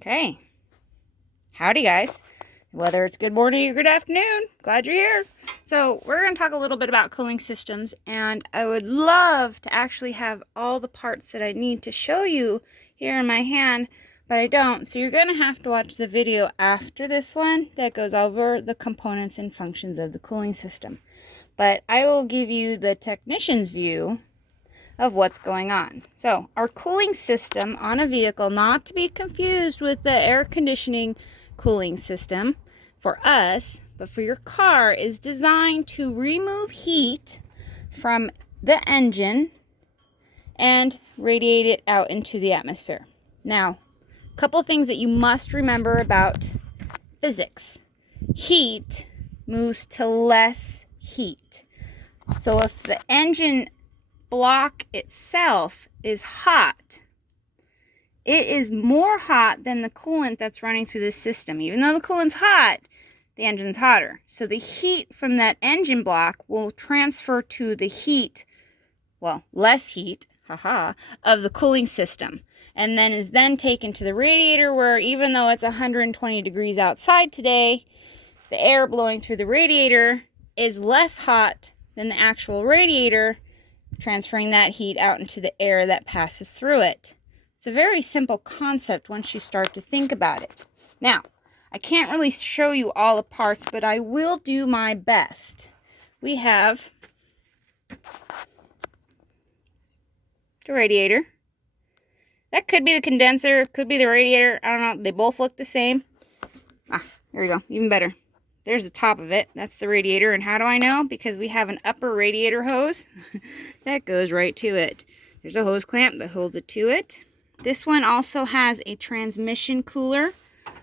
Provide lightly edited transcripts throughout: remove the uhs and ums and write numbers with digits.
Okay. Howdy, guys. Whether it's good morning or good afternoon, glad you're here. So we're going to talk a little bit about cooling systems, and I would love to actually have all the parts that I need to show you here in my hand, but I don't. So you're going to have to watch the video after this one that goes over the components and functions of the cooling system. But I will give you the technician's view of what's going on. So our cooling system on a vehicle, not to be confused with the air conditioning cooling system for us, but for your car, is designed to remove heat from the engine and radiate it out into the atmosphere. Now, a couple things that you must remember about physics. Heat moves to less heat. So if the engine block itself is hot, it is more hot than the coolant that's running through the system. Even though the coolant's hot, the engine's hotter. So the heat from that engine block will transfer to the heat, well, less heat, of the cooling system. And then is then taken to the radiator, where even though it's 120 degrees outside today, the air blowing through the radiator is less hot than the actual radiator, transferring that heat out into the air that passes through it. It's a very simple concept once you start to think about it. Now, I can't really show you all the parts, but I will do my best. We have the radiator. That could be the condenser, could be the radiator. I don't know. They both look the same. There we go. Even better. There's the top of it. That's the radiator. And how do I know? Because we have an upper radiator hose that goes right to it. There's a hose clamp that holds it to it. This one also has a transmission cooler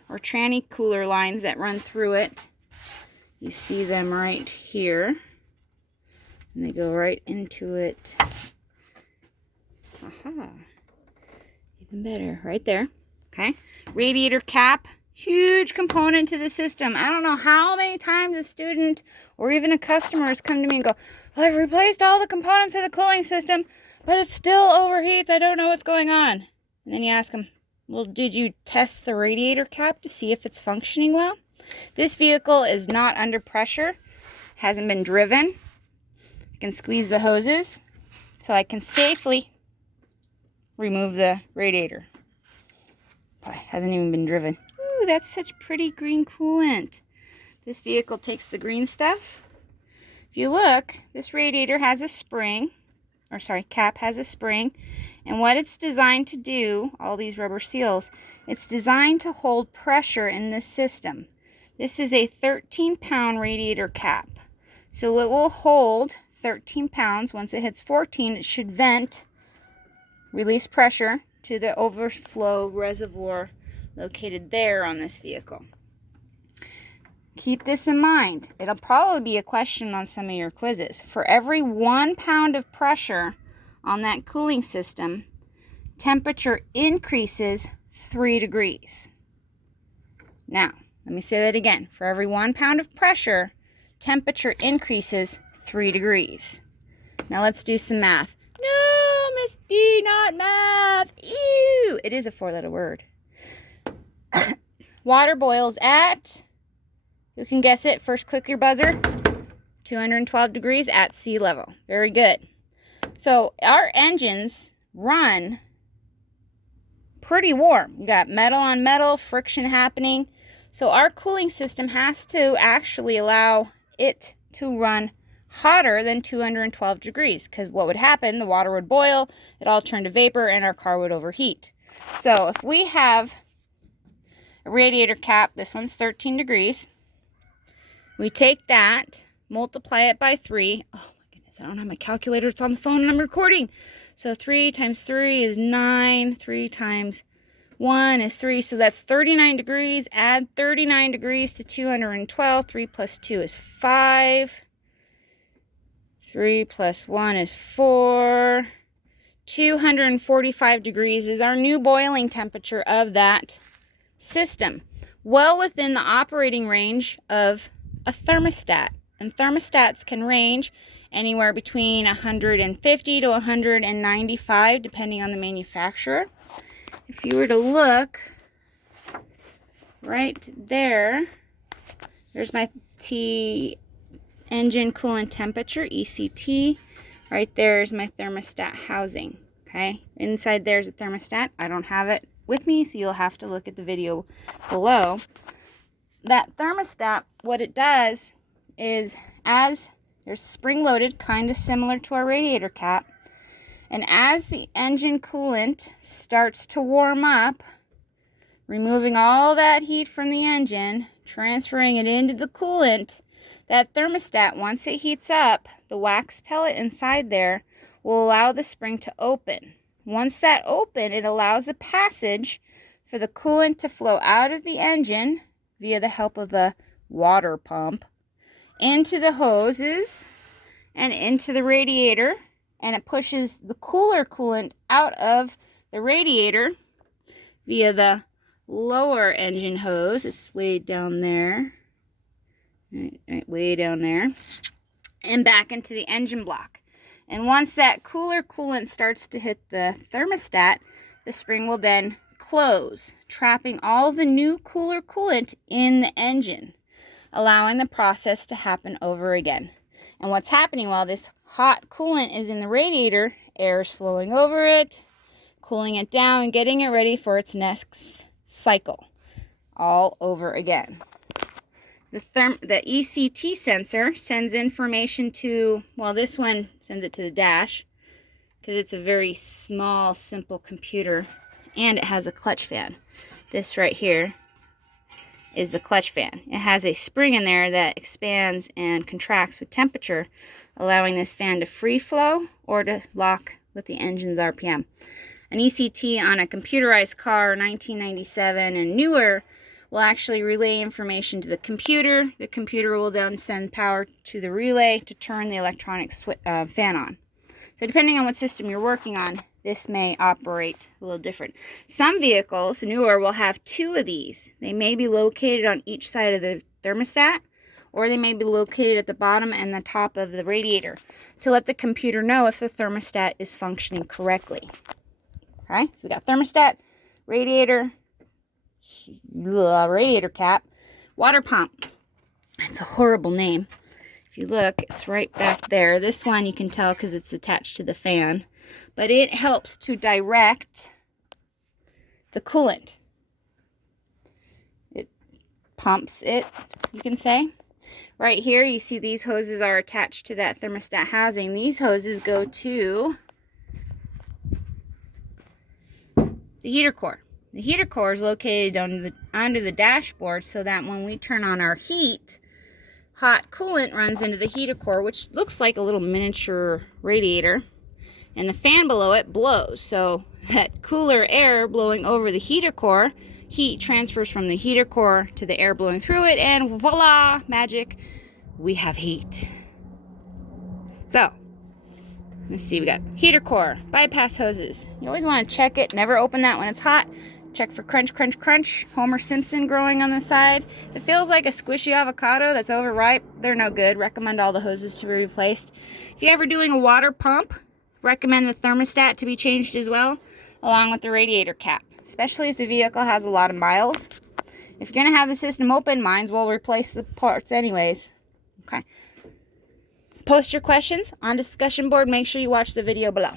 or tranny cooler lines that run through it. You see them right here. And they go right into it. Even better. Right there. Okay. Radiator cap. Huge component to the system. I don't know how many times a student or even a customer has come to me and go, well, I've replaced all the components of the cooling system, but it still overheats. I don't know what's going on. And then you ask them, well, did you test the radiator cap to see if it's functioning well? This vehicle is not under pressure, hasn't been driven. I can squeeze the hoses so I can safely remove the radiator. But it hasn't even been driven. Ooh, that's such pretty green coolant. This vehicle takes the green stuff. If you look, this radiator has a spring, cap has a spring, and what it's designed to do, all these rubber seals, it's designed to hold pressure in this system. This is a 13-pound radiator cap. So it will hold 13 pounds. Once it hits 14, it should vent, release pressure to the overflow reservoir located there on this vehicle. Keep this in mind. It'll probably be a question on some of your quizzes. For every 1 pound of pressure on that cooling system, temperature increases 3 degrees. Now, let me say that again. For every 1 pound of pressure, temperature increases 3 degrees. Now let's do some math. No, Miss D, not math. Ew. It is a 4-letter word. Water boils at, who can guess it? First click your buzzer. 212 degrees at sea level. Very good. So our engines run pretty warm. You got metal on metal, friction happening. So our cooling system has to actually allow it to run hotter than 212 degrees, because what would happen, the water would boil, it all turned to vapor, and our car would overheat. So if we have a radiator cap, this one's 13 degrees. We take that, multiply it by 3. Oh my goodness, I don't have my calculator. It's on the phone and I'm recording. So 3 times 3 is 9. 3 times 1 is 3. So that's 39 degrees. Add 39 degrees to 212. 3 plus 2 is 5. 3 plus 1 is 4. 245 degrees is our new boiling temperature of that system, well within the operating range of a thermostat. And thermostats can range anywhere between 150 to 195 depending on the manufacturer. If you were to look right there, there's my engine coolant temperature, ECT. Right there is my thermostat housing. Okay, inside there's a thermostat. I don't have it with me, so you'll have to look at the video below. That thermostat, what it does is, as there's spring-loaded, kind of similar to our radiator cap, and as the engine coolant starts to warm up, removing all that heat from the engine, transferring it into the coolant, that thermostat, once it heats up, the wax pellet inside there will allow the spring to open. Once that open, it allows a passage for the coolant to flow out of the engine via the help of the water pump into the hoses and into the radiator, and it pushes the cooler coolant out of the radiator via the lower engine hose. It's way down there. Right, way down there, and back into the engine block. And once that cooler coolant starts to hit the thermostat, the spring will then close, trapping all the new cooler coolant in the engine, allowing the process to happen over again. And what's happening while this hot coolant is in the radiator, air is flowing over it, cooling it down, and getting it ready for its next cycle, all over again. The ECT sensor sends information to, well, this one sends it to the dash because it's a very small, simple computer, and it has a clutch fan. This right here is the clutch fan. It has a spring in there that expands and contracts with temperature, allowing this fan to free flow or to lock with the engine's RPM. An ECT on a computerized car, 1997 and newer, will actually relay information to the computer. The computer will then send power to the relay to turn the electronic fan on. So depending on what system you're working on, this may operate a little different. Some vehicles, newer, will have two of these. They may be located on each side of the thermostat, or they may be located at the bottom and the top of the radiator to let the computer know if the thermostat is functioning correctly. Okay, so we got thermostat, radiator, radiator cap, water pump. It's a horrible name. If you look, it's right back there. This one you can tell because it's attached to the fan, but it helps to direct the coolant. It pumps it, you can say. Right here you see these hoses are attached to that thermostat housing. These hoses go to the heater core. The heater core is located under the dashboard so that when we turn on our heat, hot coolant runs into the heater core, which looks like a little miniature radiator, and the fan below it blows. So that cooler air blowing over the heater core, heat transfers from the heater core to the air blowing through it, and voila, magic, we have heat. So let's see, we got heater core, bypass hoses. You always want to check it, never open that when it's hot. Check for crunch, crunch, crunch. Homer Simpson growing on the side. If it feels like a squishy avocado that's overripe, they're no good. Recommend all the hoses to be replaced. If you're ever doing a water pump, recommend the thermostat to be changed as well, along with the radiator cap, especially if the vehicle has a lot of miles. If you're going to have the system open, mines will replace the parts anyways. Okay. Post your questions on discussion board. Make sure you watch the video below.